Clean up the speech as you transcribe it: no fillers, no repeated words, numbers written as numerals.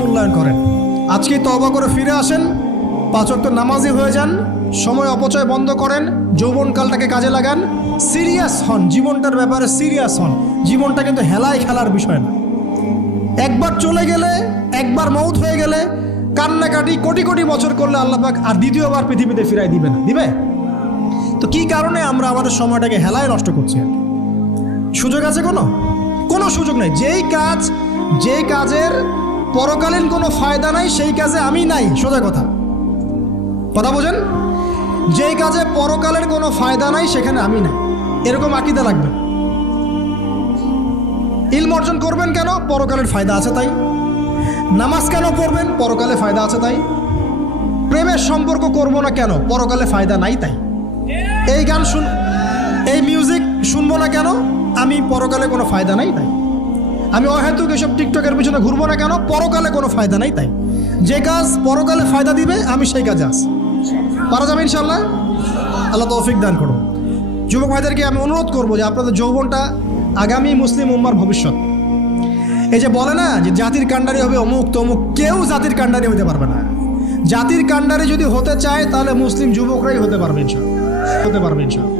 মূল্যায়ন করেন। আজকেই তওবা করে ফিরে আসেন, 5 ওয়াক্ত নামাজি হয়ে যান, সময় অপচয় বন্ধ করেন, যৌবনকালটাকে কাজে লাগান, সিরিয়াস হন, জীবনটার ব্যাপারে সিরিয়াস হন। জীবনটা কিন্তু হেলায় খেলার বিষয় না। একবার চলে গেলে, একবার মৌত হয়ে গেলে কান্নাকাটি কোটি কোটি বছর করলে আল্লাহ পাক আর দ্বিতীয়বার পৃথিবীতে ফিরাই দিবে না, দিবে? তো কি কারণে আমরা আমাদের সময়টাকে হেলায় নষ্ট করছি? সুযোগ আছে কোনো সুযোগ নেই। যে কাজের পরকালীন কোনো ফায়দা নাই সেই কাজে আমি নাই। সোজা কথা বোঝেন? যেই কাজে পরকালের কোনো ফায়দা নাই সেখানে আমি নাই, এরকম আকীদা লাগবে। ইলম অর্জন করবেন কেন? পরকালের ফায়দা আছে তাই। নামাজ কেন পড়বেন? পরকালে ফায়দা আছে তাই। প্রেমের সম্পর্ক করব না কেন? পরকালে ফায়দা নাই তাই। এই মিউজিক শুনবো না কেন? আমি পরকালে কোনো ফায়দা নাই তাই। আমি অহেতুক এসব টিকটকের পিছনে ঘুরবো না কেন? পরকালে কোনো ফায়দা নাই তাই। যে কাজ পরকালে ফায়দা দিবে আমি সেই কাজে আছি। পারা যাবে ইনশাল্লাহ। আল্লাহ তৌফিক দান করুন। যুবক ভাইদেরকে আমি অনুরোধ করবো যে আপনাদের যৌবনটা আগামী মুসলিম উম্মার ভবিষ্যৎ। এই যে বলে না যে জাতির কাণ্ডারি হবে অমুক তমুক, কেউ জাতির কাণ্ডারি হতে পারবে না। জাতির কাণ্ডারি যদি হতে চায় তাহলে মুসলিম যুবকরাই হতে পারবে ইনশাল্লাহ।